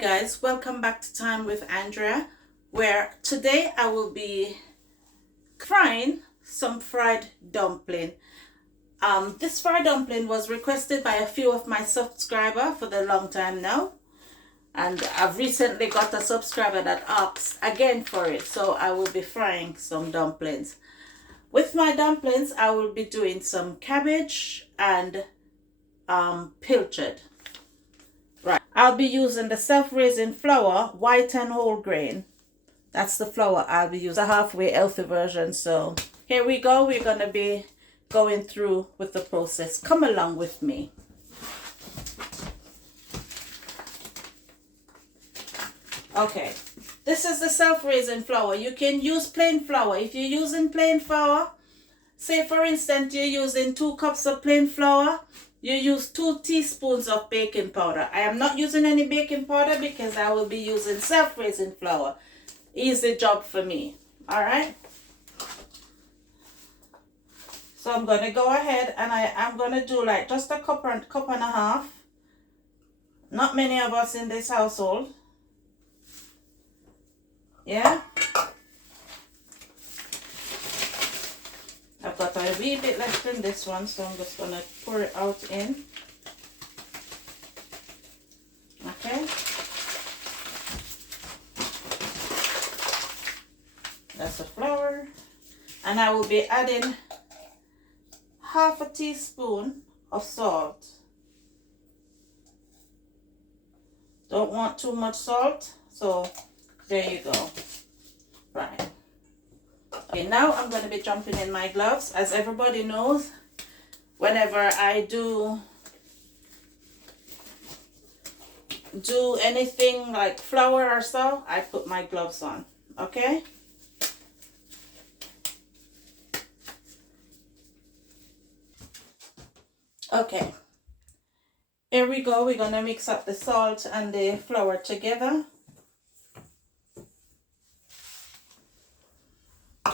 guys, welcome back to Time with Andrea, where today I will be frying some fried dumpling. This fried dumpling was requested by a few of my subscribers for the long time now, and I've recently got a subscriber that asked again for it, so I will be frying some dumplings. With my dumplings, I will be doing some cabbage and pilchard. Right, I'll be using the self-raising flour, white and whole grain. That's the flour I'll be using, a halfway healthy version. So here we go. We're going to be going through with the process. Come along with me. Okay, this is the self-raising flour. You can use plain flour. If you're using plain flour, say for instance you're using 2 cups of plain flour, you use 2 teaspoons of baking powder. I am not using any baking powder because I will be using self-raising flour. Easy job for me. All right. So I'm going to go ahead and I'm going to do like just a cup and a half. Not many of us in this household. Yeah. I've got a wee bit left in this one, so I'm just going to pour it out in. Okay. That's the flour. And I will be adding half a teaspoon of salt. Don't want too much salt, so there you go. Right. Okay, now I'm going to be jumping in my gloves. As everybody knows, whenever I do anything like flour or so, I put my gloves on. Okay? Okay. Here we go. We're going to mix up the salt and the flour together.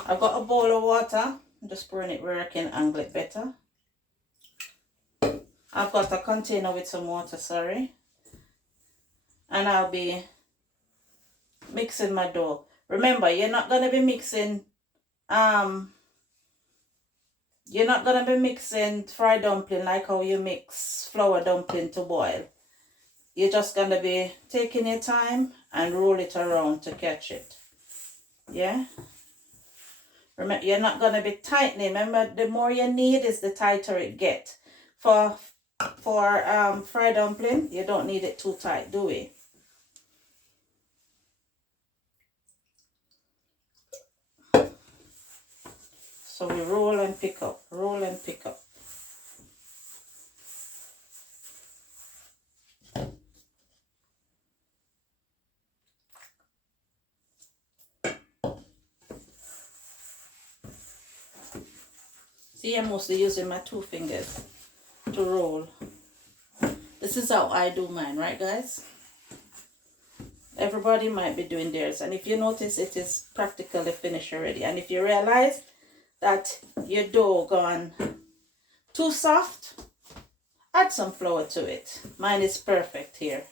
I've got a bowl of water. I'm just pouring it where I can angle it better. I've got a container with some water, sorry. And I'll be mixing my dough. Remember, you're not going to be mixing fried dumpling like how you mix flour dumpling to boil. You're just going to be taking your time and roll it around to catch it. Yeah? Remember, you're not going to be tightening. Remember, the more you knead is the tighter it gets. For fried dumpling, you don't need it too tight, do we? So we roll and pick up, roll and pick up. See, I'm mostly using my 2 fingers to roll. This is how I do mine, right guys? Everybody might be doing theirs. And if you notice, it is practically finished already. And if you realize that your dough gone too soft, add some flour to it. Mine is perfect here.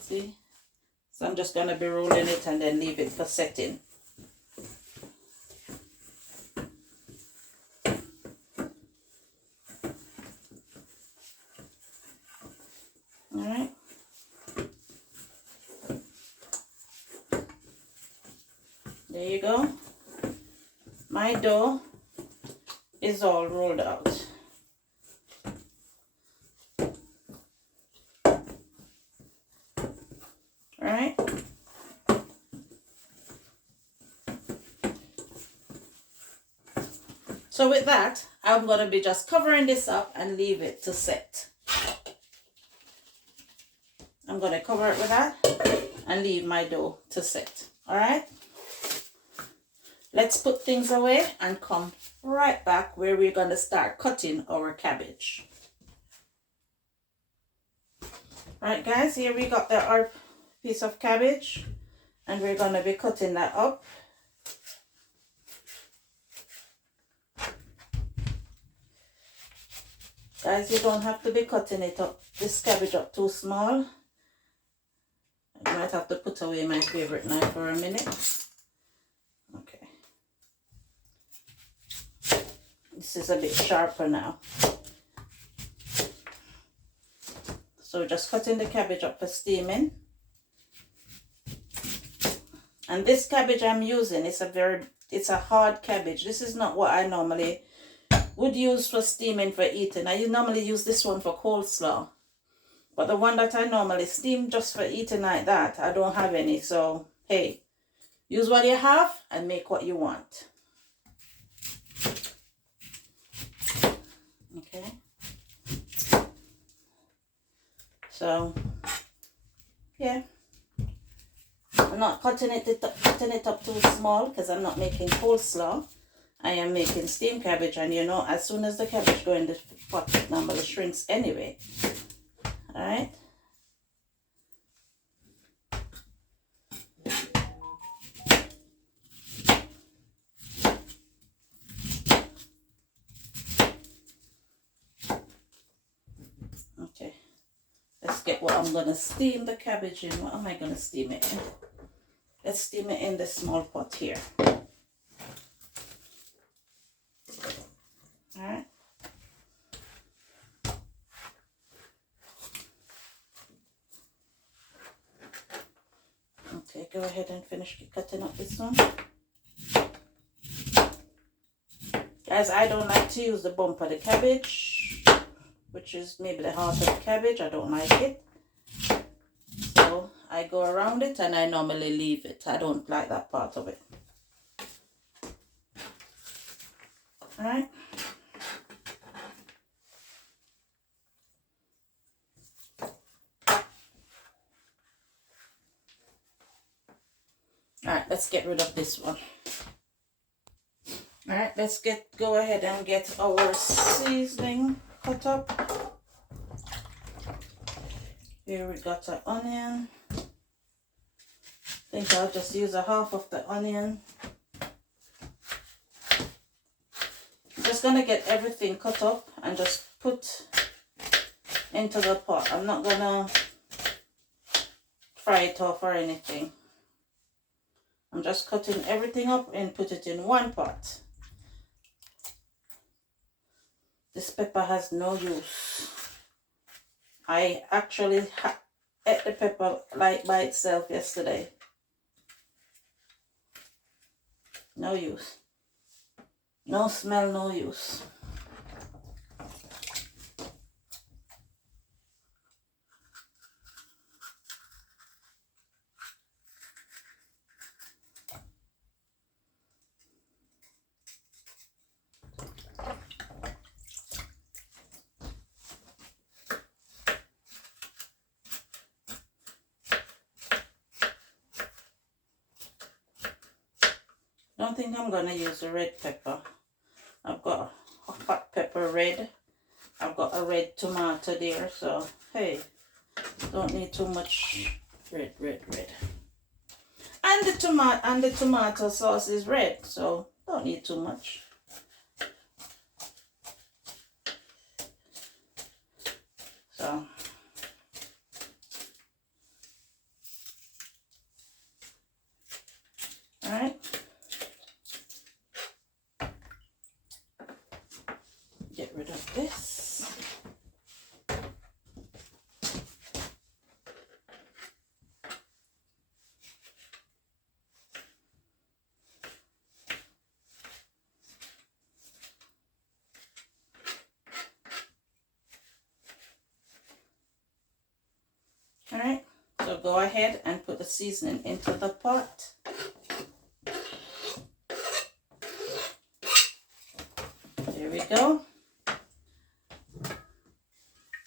See? So I'm just going to be rolling it and then leave it for setting. Alright. There you go. My dough is all rolled out. Alright. So with that, I'm going to be just covering this up and leave it to set. I'm going to cover it with that and leave my dough to set. Alright? Let's put things away and come right back where we're going to start cutting our cabbage. Right guys, here we got our piece of cabbage and we're going to be cutting that up. Guys, you don't have to be cutting it up, this cabbage up too small. I might have to put away my favorite knife for a minute. Okay. This is a bit sharper now. So just cutting the cabbage up for steaming. And this cabbage I'm using is it's a hard cabbage. This is not what I normally would use for steaming for eating. I normally use this one for coleslaw. But the one that I normally steam just for eating like that, I don't have any. So, hey, use what you have and make what you want. Okay. So, yeah. I'm not cutting it up too small because I'm not making coleslaw. I am making steamed cabbage, and you know, as soon as the cabbage go in the pot, it normally shrinks anyway. All right. Okay. Let's get what I'm gonna steam the cabbage in. What am I gonna steam it in? Let's steam it in the small pot here. All right. Okay, go ahead and finish cutting up this one. Guys, I don't like to use the bump of the cabbage, which is maybe the heart of the cabbage. I don't like it. So I go around it and I normally leave it. I don't like that part of it. All right. All right, let's get rid of this one. All right, let's go ahead and get our seasoning cut up. Here we got our onion. I think I'll just use a half of the onion. I'm just gonna get everything cut up and just put into the pot. I'm not gonna fry it off or anything. I'm just cutting everything up and put it in one pot. This pepper has no use. I actually ate the pepper like by itself yesterday. No use. No smell, no use. I don't think I'm gonna use a red pepper. I've got a hot pepper red. I've got a red tomato there, so hey, don't need too much red. And the tomato sauce is red, so don't need too much. So all right. Get rid of this. All right, so go ahead and put the seasoning into the pot. There we go.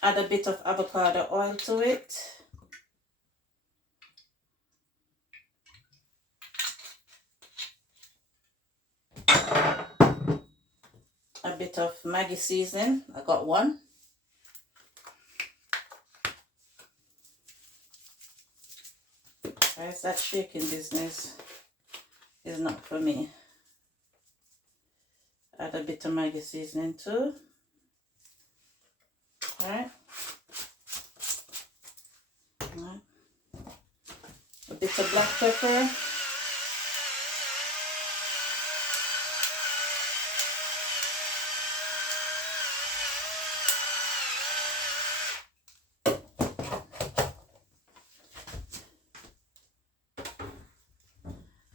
Add a bit of avocado oil to it. A bit of Maggi seasoning. I got one. Guys, that shaking business is not for me. Add a bit of Maggi seasoning too. Alright. bit of black pepper.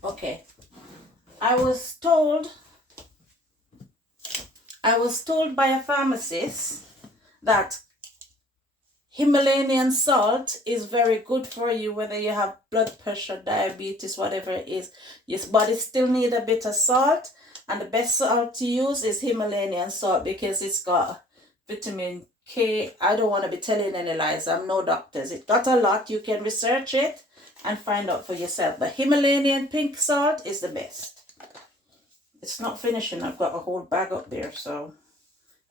Okay, I was told by a pharmacist that Himalayan salt is very good for you, whether you have blood pressure, diabetes, whatever it is. Your body still need a bit of salt, and the best salt to use is Himalayan salt because it's got vitamin K. I don't want to be telling any lies. I'm no doctors. It got a lot. You can research it and find out for yourself. But Himalayan pink salt is the best. It's not finishing. I've got a whole bag up there, so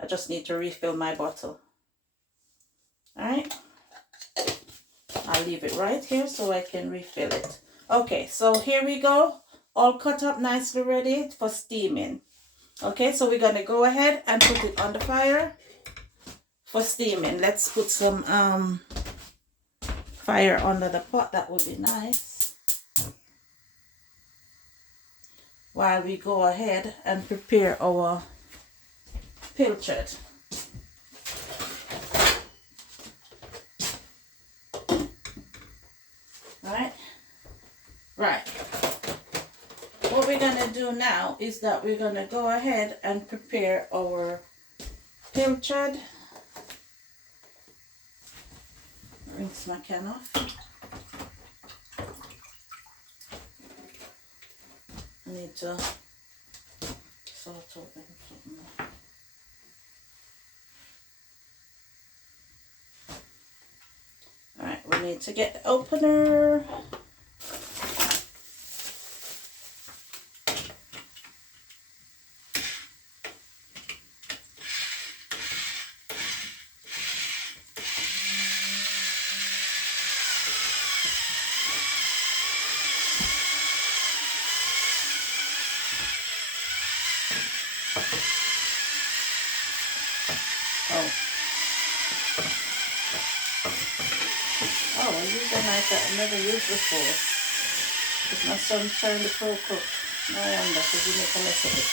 I just need to refill my bottle. Alright, I'll leave it right here so I can refill it. Okay, so here we go. All cut up nicely, ready for steaming. Okay, so we're going to go ahead and put it on the fire for steaming. Let's put some fire under the pot. That would be nice. While we go ahead and prepare our pilchard. Right. What we're going to do now is that we're going to go ahead and prepare our pilchard. Rinse my can off. I need to salt open something. Alright, we need to get the opener. Oh, I used a knife that I've never used before. Because my son trying to pro cook. No wonder, because he make a mess of it.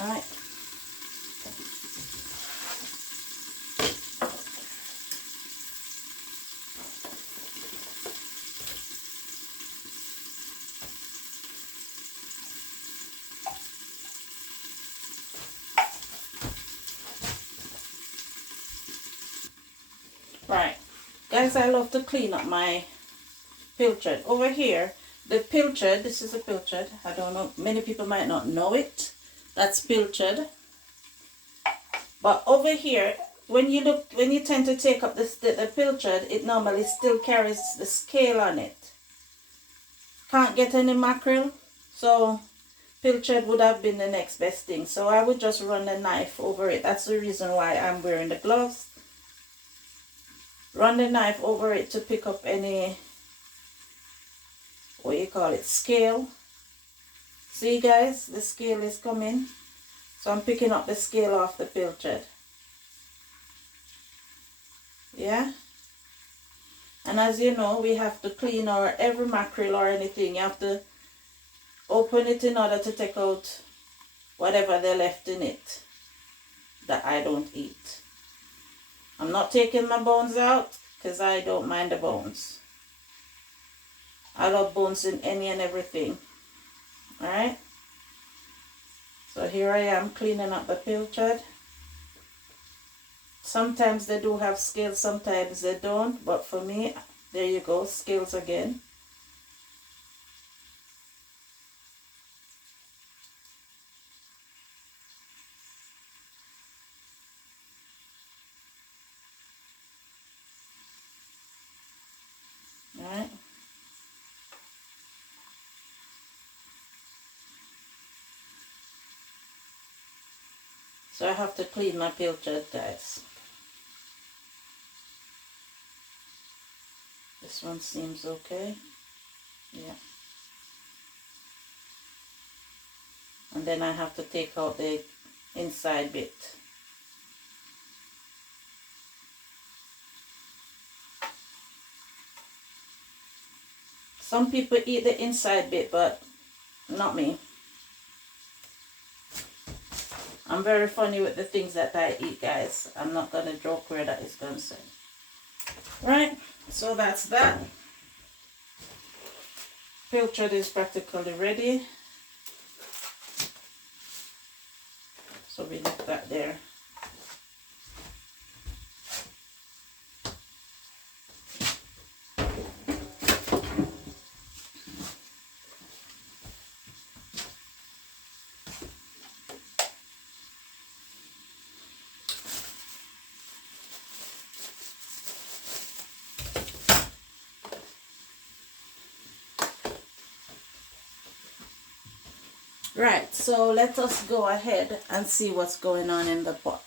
Alright. Right, guys, I love to clean up my pilchard. Over here, the pilchard, this is a pilchard. I don't know, many people might not know it. That's pilchard. But over here, when you tend to take up the pilchard, it normally still carries the scale on it. Can't get any mackerel, so pilchard would have been the next best thing. So I would just run a knife over it. That's the reason why I'm wearing the gloves. Run the knife over it to pick up any, what you call it, scale. See guys, the scale is coming. So I'm picking up the scale off the pilchard. Yeah. And as you know, we have to clean our every mackerel or anything. You have to open it in order to take out whatever they left in it that I don't eat. I'm not taking my bones out because I don't mind the bones. I love bones in any and everything. Alright? So here I am cleaning up the pilchard. Sometimes they do have scales, sometimes they don't. But for me, there you go, scales again. Alright. So I have to clean my pilchard, guys. This one seems okay. Yeah. And then I have to take out the inside bit. Some people eat the inside bit, but not me. I'm very funny with the things that I eat, guys. I'm not going to joke where that is concerned. Right, so that's that. Pilchard is practically ready. So we leave that there. Right, so let us go ahead and see what's going on in the pot.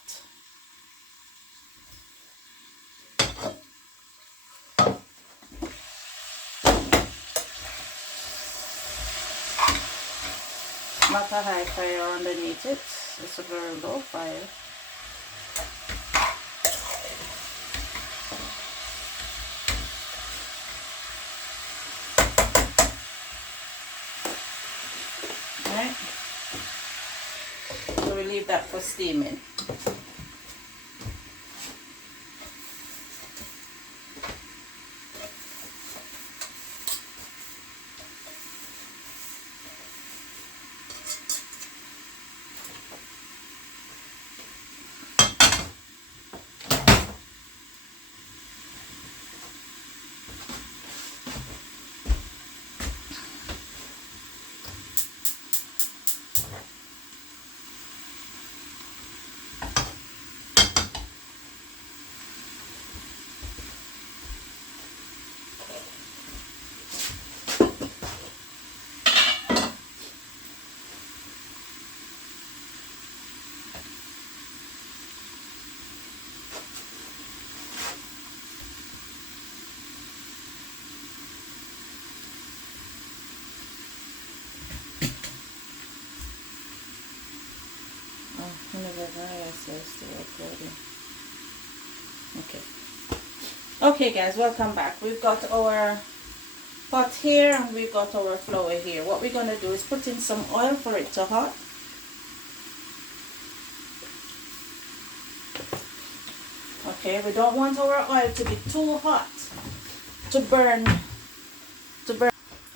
Not a high fire underneath it, it's a very low fire. Right, so we leave that for steaming. Okay guys, welcome back. We've got our pot here and we've got our flour here. What we're going to do is put in some oil for it to hot. Okay, we don't want our oil to be too hot to burn.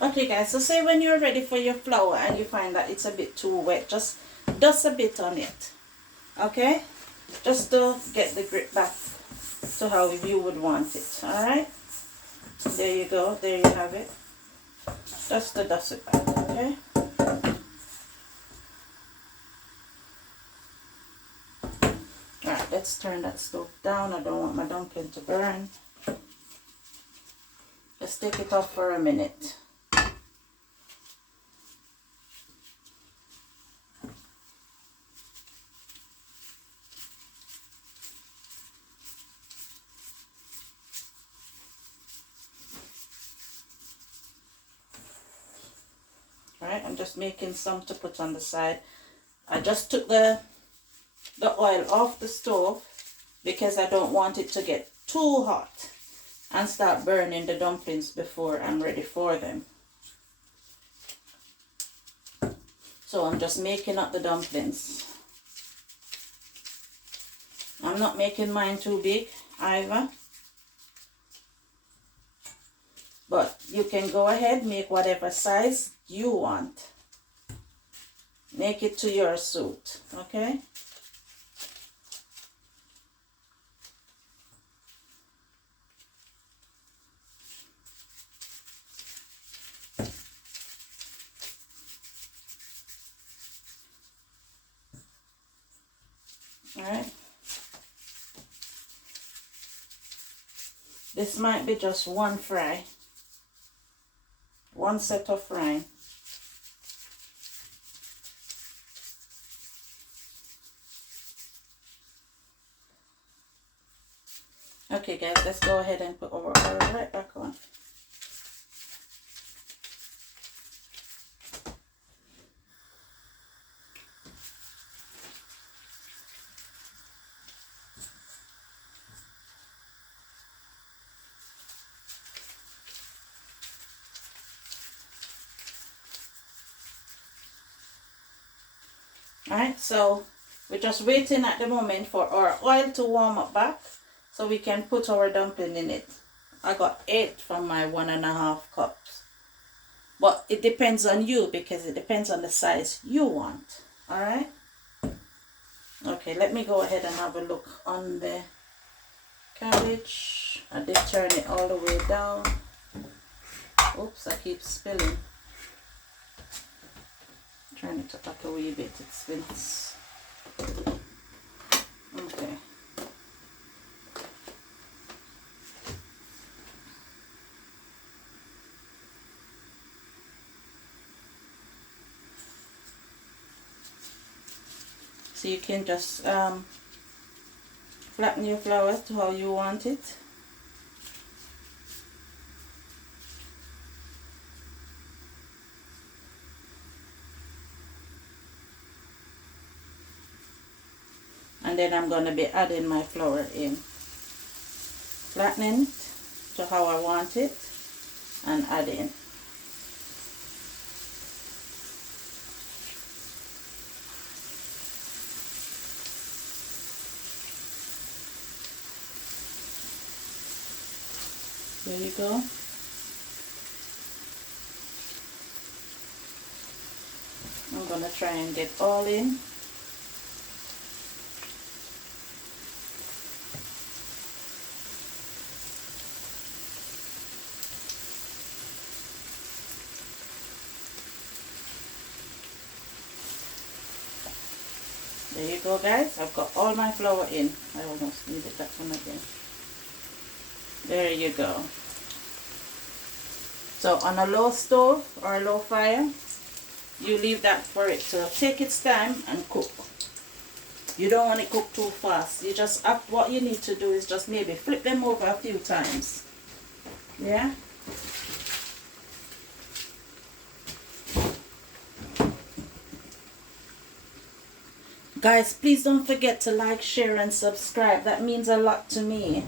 Okay guys, so say when you're ready for your flour and you find that it's a bit too wet, just dust a bit on it. Okay, just to get the grip back to how you would want it. All right, there you go, there you have it. Just to dust it back. Okay, all right, let's turn that stove down. I don't want my dumpling to burn. Let's take it off for a minute. Right, I'm just making some to put on the side. I just took the oil off the stove because I don't want it to get too hot and start burning the dumplings before I'm ready for them. So I'm just making up the dumplings. I'm not making mine too big either. But you can go ahead, make whatever size you want. Make it to your suit, okay? All right. This might be just one fry. One set of frying. Okay guys, let's go ahead and put our oil right back on. Alright, so we're just waiting at the moment for our oil to warm up back so we can put our dumpling in it. I got 8 from my 1.5 cups. But it depends on you because it depends on the size you want. Alright? Okay, let me go ahead and have a look on the cabbage. I did turn it all the way down. Oops, I keep spilling. Turn it up like a wee bit, it spills. Okay. So you can just flatten your flour to how you want it. And then I'm going to be adding my flour in. Flattening it to how I want it and adding. There you go. I'm going to try and get all in. There you go, guys. I've got all my flour in. I almost needed that one again. There you go. So on a low stove or a low fire, you leave that for it to take its time and cook. You don't want it cooked too fast. You just what you need to do is just maybe flip them over a few times. Yeah? Guys, please don't forget to like, share, and subscribe. That means a lot to me.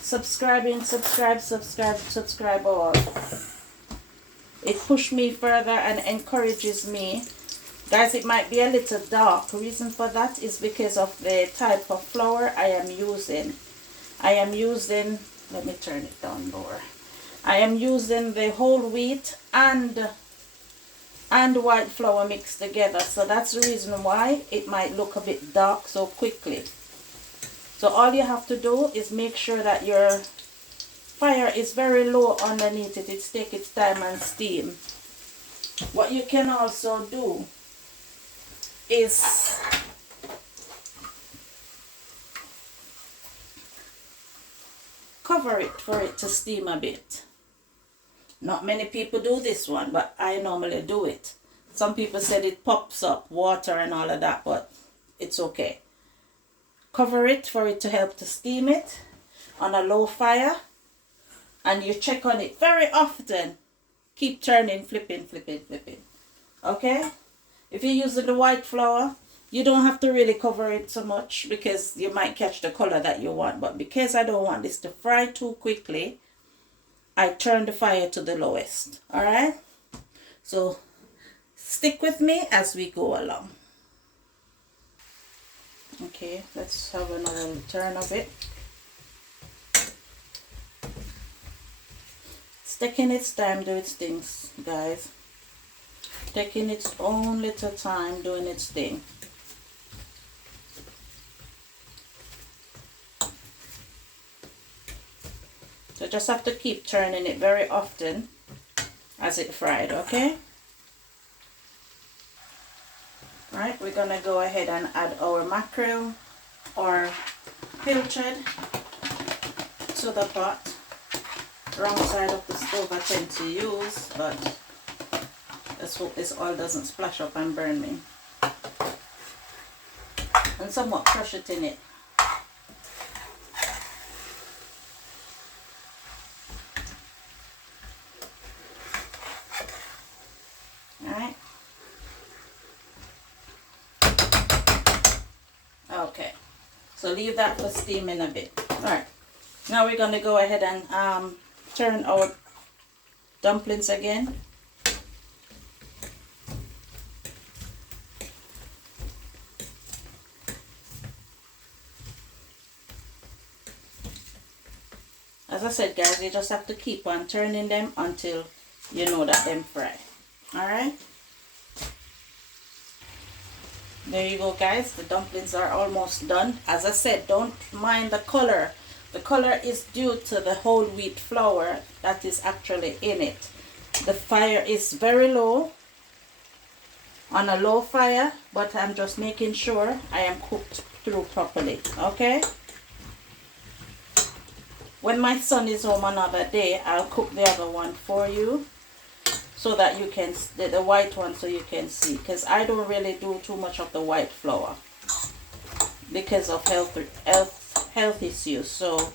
Subscribing, subscribe all. It pushes me further and encourages me. Guys, it might be a little dark. The reason for that is because of the type of flour I am using. Let me turn it down lower. I am using the whole wheat and white flour mixed together. So that's the reason why it might look a bit dark so quickly. So all you have to do is make sure that your fire is very low underneath it. It's take its time and steam. What you can also do is cover it for it to steam a bit. Not many people do this one, but I normally do it. Some people said it pops up water and all of that, but it's okay. Cover it for it to help to steam it on a low fire, and you check on it very often. Keep turning, flipping. Okay? If you're using the white flour, you don't have to really cover it so much because you might catch the color that you want. But because I don't want this to fry too quickly, I turn the fire to the lowest. Alright? So stick with me as we go along. Okay, let's have another turn of it. It's taking its time, do its things, guys. Taking its own little time, doing its thing. So just have to keep turning it very often as it fried, okay? Alright, we're going to go ahead and add our mackerel or pilchard to the pot. Wrong side of the stove I tend to use, but let's hope this oil doesn't splash up and burn me. And somewhat crush it in it. Alright. Okay, so leave that for steaming a bit. Alright, now we're going to go ahead and turn our dumplings again. As I said, guys, you just have to keep on turning them until you know that them fry. All right. There you go, guys. The dumplings are almost done. As I said, don't mind the color. The color is due to the whole wheat flour that is actually in it. The fire is very low, on a low fire, but I'm just making sure I am cooked through properly. Okay. When my son is home another day, I'll cook the other one for you, so that you can, the white one, so you can see, because I don't really do too much of the white flour because of health issues. So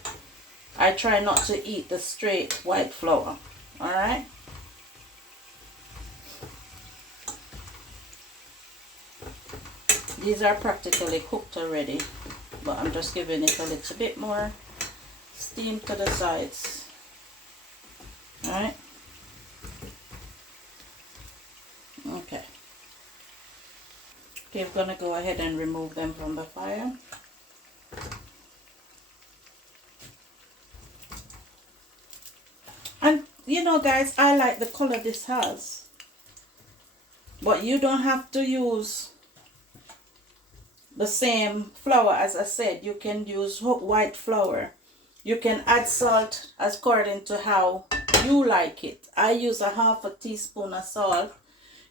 I try not to eat the straight white flour. All right. These are practically cooked already, but I'm just giving it a little bit more steam to the sides. All right. Okay, we're going to go ahead and remove them from the fire. And you know, guys, I like the color this has, but you don't have to use the same flour. As I said, you can use white flour. You can add salt according to how you like it. I use a half a teaspoon of salt.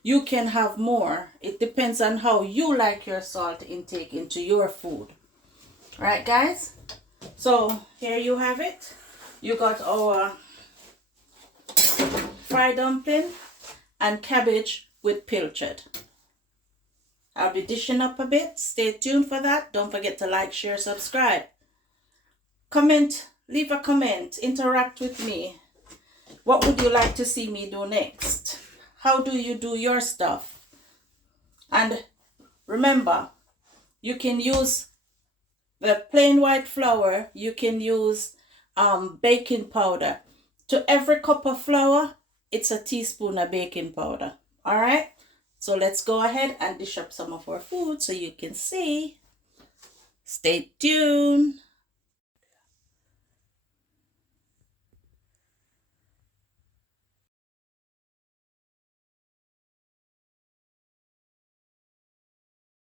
You can have more. It depends on how you like your salt intake into your food. Right, guys? So here you have it. You got our fried dumpling and cabbage with pilchard. I'll be dishing up a bit. Stay tuned for that. Don't forget to like, share, subscribe. Comment, leave a comment, interact with me. What would you like to see me do next? How do you do your stuff? And remember, you can use the plain white flour. You can use baking powder. To every cup of flour, it's a teaspoon of baking powder. All right? So let's go ahead and dish up some of our food so you can see. Stay tuned.